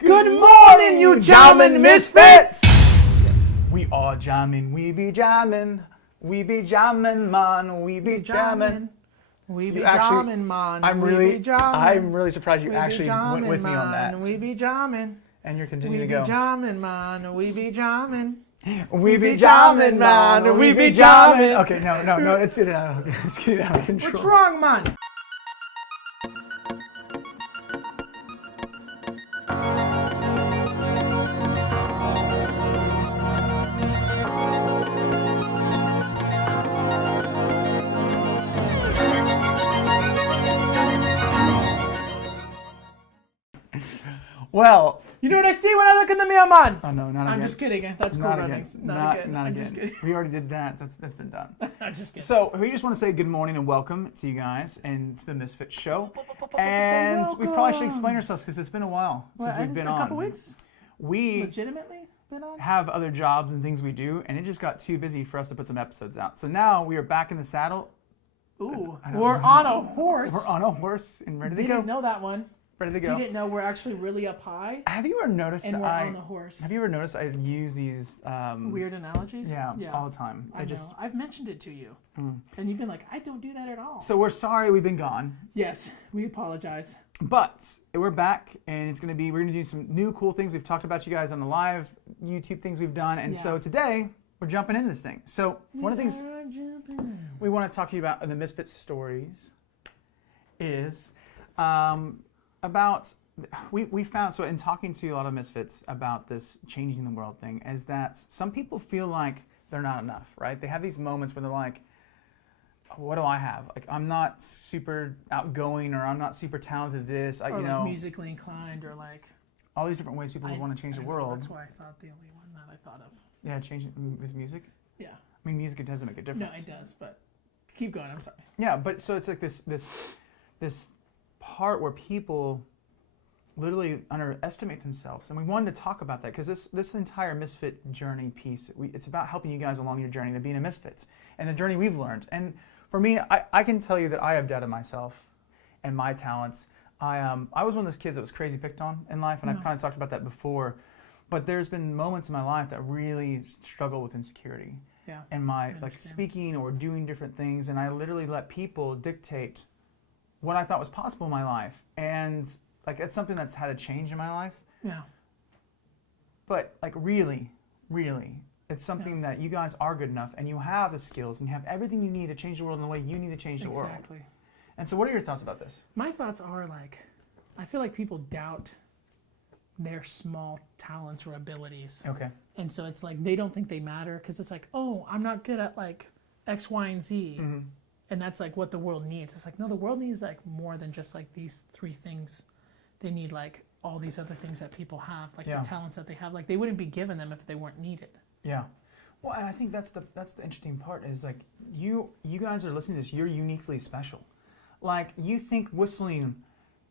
Good morning, you jammin' misfits! Yes, we are jammin', we be jammin', man, we be jammin'. We be jammin', man. I'm really surprised you actually went with me on that. We be jammin'. And you're continuing to go. We be jammin', man. We be jammin'. We be jammin', man. We be jammin'. Okay, no, it's getting out of control. What's wrong, man? Well, you know what I see when I look in the mirror, man? Oh no, not again. I'm just kidding. That's cool runnings. Not again. We already did that. That's been done. I'm just kidding. So we just want to say good morning and welcome to you guys and to the Misfits show. And we probably should explain ourselves because it's been a while since we've been on. A couple weeks. We legitimately been on. Have other jobs and things we do, and it just got too busy for us to put some episodes out. So now we are back in the saddle. Ooh, we're on a horse. We're on a horse and ready to go. Didn't know that one. Ready to go. You didn't know we're actually really up high. Have you ever noticed and we're on the horse? Have you ever noticed I use these weird analogies? Yeah, all the time. I know. I've mentioned it to you, and you've been like, "I don't do that at all." So we're sorry we've been gone. Yes, we apologize. But we're back, and we're gonna do some new cool things. We've talked about you guys on the live YouTube things we've done, and so today we're jumping in this thing. So one of the things we want to talk to you about in the Misfits stories is about we found, so in talking to a lot of Misfits about this changing the world thing, is that some people feel like they're not enough, right? They have these moments where they're like, what do I have? Like, I'm not super outgoing, or I'm not super talented at this. Or like musically inclined, or like all these different ways people want to change the world. That's why I thought the only one that I thought of. Yeah, change with music. Yeah. I mean, music, it doesn't make a difference. No, it does, but keep going. I'm sorry. Yeah, but so it's like this part where people literally underestimate themselves, and we wanted to talk about that because this entire Misfit journey piece, it's about helping you guys along your journey to being a Misfits and the journey we've learned. And for me, I can tell you that I have doubted myself and my talents. I was one of those kids that was crazy picked on in life, and I've kind of talked about that before. But there's been moments in my life that really struggle with insecurity, and my like speaking or doing different things, and I literally let people dictate what I thought was possible in my life, and like it's something that's had a change in my life. Yeah. But like really, it's something that you guys are good enough, and you have the skills, and you have everything you need to change the world in the way you need to change the world. Exactly. And so, what are your thoughts about this? My thoughts are like, I feel like people doubt their small talents or abilities. Okay. And so it's like they don't think they matter because it's like, oh, I'm not good at like X, Y, and Z. Mm-hmm. And that's like what the world needs. It's like, no, the world needs like more than just like these three things. They need like all these other things that people have, like the talents that they have. Like they wouldn't be given them if they weren't needed. Yeah. Well, and I think that's the interesting part is like you guys are listening to this. You're uniquely special. Like you think whistling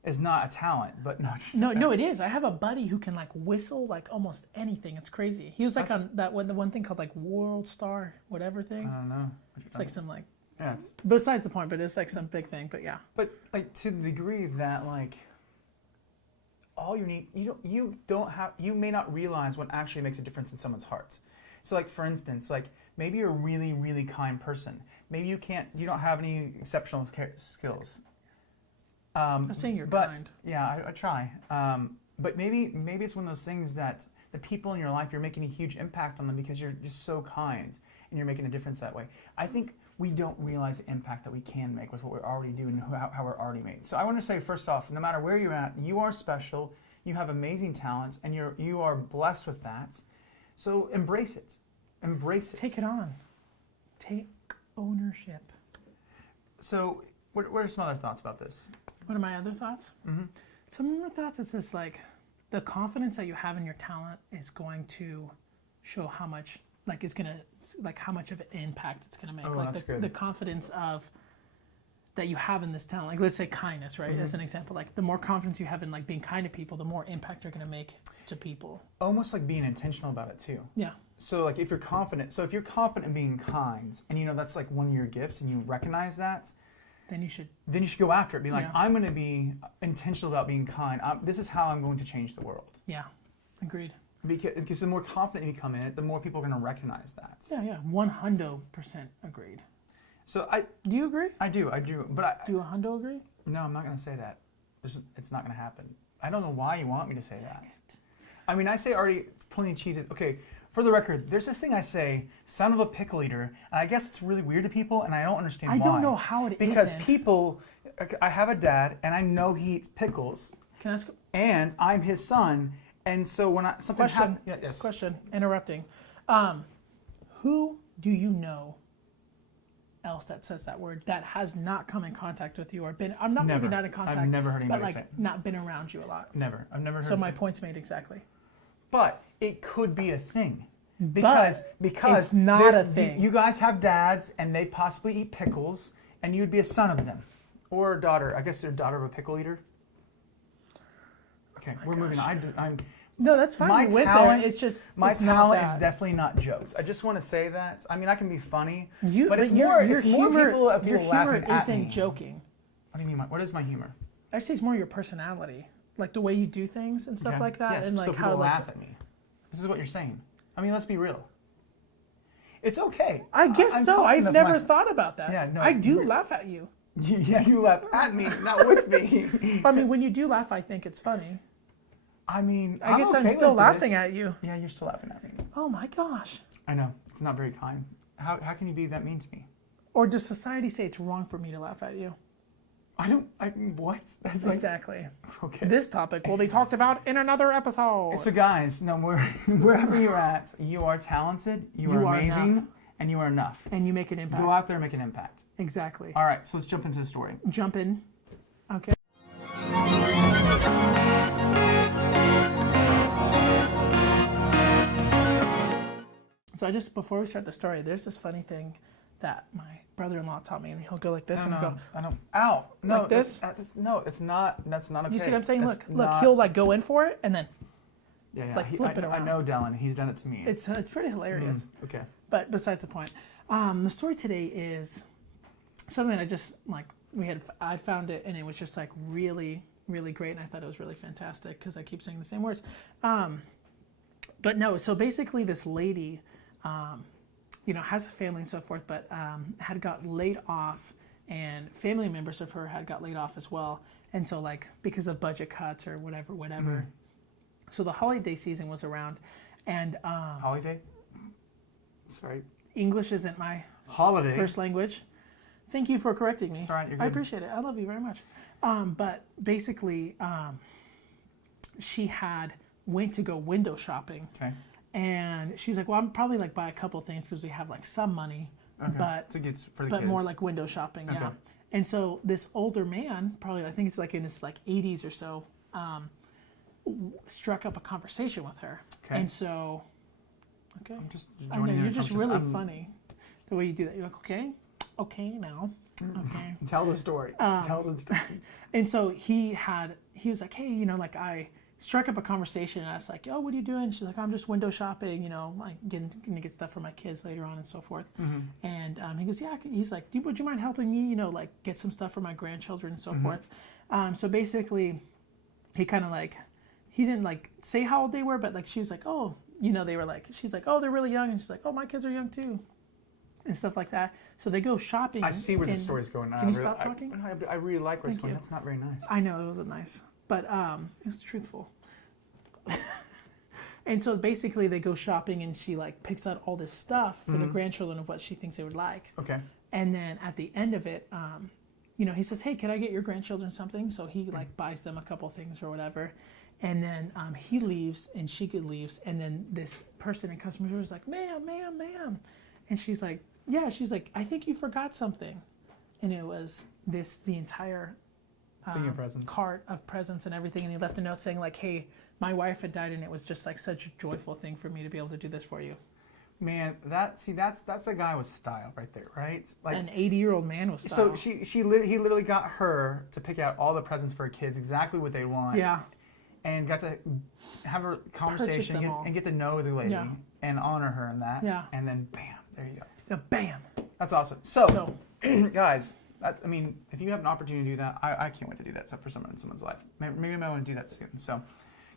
is not a talent, but no, it is. I have a buddy who can like whistle like almost anything. It's crazy. He was like on the one thing called like World Star whatever thing. I don't know. It's like some like. Yeah. Besides the point, but it's like some big thing. But yeah. But like to the degree that like all you need, you may not realize what actually makes a difference in someone's heart. So like for instance, like maybe you're a really, really kind person. Maybe you don't have any exceptional skills. I'm saying you're kind. Yeah, I try. But maybe it's one of those things that the people in your life, you're making a huge impact on them because you're just so kind and you're making a difference that way. I think we don't realize the impact that we can make with what we're already doing and how we're already made. So I want to say first off, no matter where you're at, you are special, you have amazing talents, and you are blessed with that. So embrace it. Embrace it. Take it on. Take ownership. So what are some other thoughts about this? What are my other thoughts? Mm-hmm. Some of my thoughts is this, like, the confidence that you have in your talent is going to show how much, like, it's gonna, like, how much of an impact it's gonna make. Oh, like that's good. The confidence of that you have in this talent. Like, let's say kindness, right? As an example, like, the more confidence you have in like being kind to people, the more impact you're gonna make to people. Almost like being intentional about it too. Yeah. So like if you're confident in being kind, and that's like one of your gifts, and you recognize that, then you should go after it. Be like, Yeah. I'm going to be intentional about being kind. This is how I'm going to change the world. Yeah, agreed. Because the more confident you become in it, the more people are going to recognize that. Yeah, 100% agreed. So Do you agree? I do. But Do you 100 agree? no, I'm not going to say that. It's not going to happen. I don't know why you want me to say that. I mean, I say already plenty of cheese. Okay, for the record, there's this thing I say, son of a pickle eater, and I guess it's really weird to people, and I don't understand why. I don't know how it because isn't. people, I have a dad, and I know he eats pickles, Can I ask and I'm his son, and so when something question? happens, yes. Question. Interrupting. Who do you know else that says that word that has not come in contact with you or been? I'm not Never. maybe not in contact. I've never heard but anybody like say it. not been around you a lot. Never. I've never heard. So my it. point's made exactly. But it could be a thing. But Because it's not a thing. You guys have dads, and they possibly eat pickles, and you'd be a son of them, or a daughter. I guess you're a daughter of a pickle eater. Okay, we're moving on. I'm No, that's fine. my You're with talent. there. It's just my it's not talent that. is definitely not jokes. I just want to say that. I mean, I can be funny, You, but it's your, more. your It's humor, more people your humor laughing at isn't me. joking. What do you mean? What is my humor? I say it's more your personality, like the way you do things and stuff Okay. like that, Yes, and like so people how laugh like. at me. This is what you're saying. I mean, let's be real. It's okay. I guess I'm so. confident I've of never myself. thought about that. Yeah, no, I do you're- laugh at you. Yeah, you laugh at me, not with me. I mean, when you do laugh, I think it's funny. I mean, I guess I'm okay still with laughing this. at you. Yeah, you're still laughing at me. Oh my gosh. I know. It's not very kind. How can you be that mean to me? Or does society say it's wrong for me to laugh at you? What? That's like, Exactly. okay. This topic will be talked about in another episode. So guys, no, wherever you're at, you are talented, you are amazing, enough. and you are enough. And you make an impact. Go out there and make an impact. Exactly. All right, so let's jump into the story. Jump in. Okay. So before we start the story, there's this funny thing that my brother-in-law taught me, and he'll go like this and he'll go, I don't. Ow! No, Like this? No, it's not. That's not okay. you see what I'm saying? That's Look, not- he'll like go in for it, and then Yeah. like, flip it I around. know Dylan. He's done it to me. it's pretty hilarious. Okay. But besides the point, the story today is something that I just like. I found it, and it was just like really, really great, and I thought it was really fantastic because I keep saying the same words. But no, so basically, this lady, has a family and so forth, but had got laid off, and family members of her had got laid off as well, and so like because of budget cuts or whatever. So the holiday season was around, and Holiday. Sorry. English isn't my Holiday. first language. Thank you for correcting me. It's all right, you're I good. appreciate it. I love you very much. But basically, she went to go window shopping, Okay. and she's like, "Well, I'm probably like buy a couple things because we have like some money, Okay. but to get for the but kids. more like window shopping, yeah." Okay. And so this older man, probably I think it's like in his like 80s or so, struck up a conversation with her, Okay. and so. Okay. I'm just I know, joining you're in. just really funny. The way you do that. You're like, okay now. Okay. Tell the story. Tell the story. And so he was like, hey, like I struck up a conversation, and I was like, oh, what are you doing? She's like, I'm just window shopping, like gonna get stuff for my kids later on and so forth. And he goes, yeah, he's like, would you mind helping me, like get some stuff for my grandchildren and so forth. So basically he kind of like, he didn't like say how old they were, but like she was like, oh, they were like, she's like, oh, they're really young, and she's like, oh, my kids are young too, and stuff like that. So they go shopping. I see where the story's going now. Can you stop talking? I really like where it's Thank going. you. That's not very nice. I know, it wasn't nice, but it was truthful. And so basically they go shopping, and she like picks out all this stuff for the grandchildren of what she thinks they would like. Okay. And then at the end of it, he says, hey, can I get your grandchildren something? So he like buys them a couple things or whatever. And then he leaves, and she leaves. And then this person in customer service is like, ma'am. And she's like, yeah, I think you forgot something. And it was the entire Thing of presents. cart of presents and everything. And he left a note saying like, hey, my wife had died, and it was just like such a joyful thing for me to be able to do this for you. Man, that's a guy with style right there, right? Like An 80-year-old man with so style. he literally got her to pick out all the presents for her kids, exactly what they want. Yeah. And got to have a conversation them all. and get to know the lady Yeah. and honor her in that. Yeah. And then bam, there you go. The bam. That's awesome. So guys, I mean, if you have an opportunity to do that, I can't wait to do that for someone in someone's life. Maybe I might want to do that soon. So,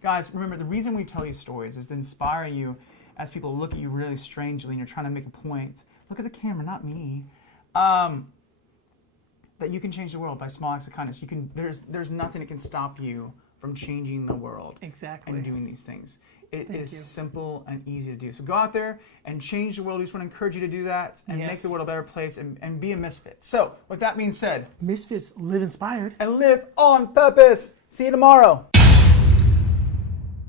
guys, remember, the reason we tell you stories is to inspire you as people look at you really strangely and you're trying to make a point. Look at the camera, not me. That you can change the world by small acts of kindness. You can. There's nothing that can stop you from changing the world. Exactly. And doing these things. It Thank is you. simple and easy to do. So go out there and change the world. We just want to encourage you to do that and make the world a better place and be a misfit. So with that being said, Misfits live inspired. and live on purpose. See you tomorrow.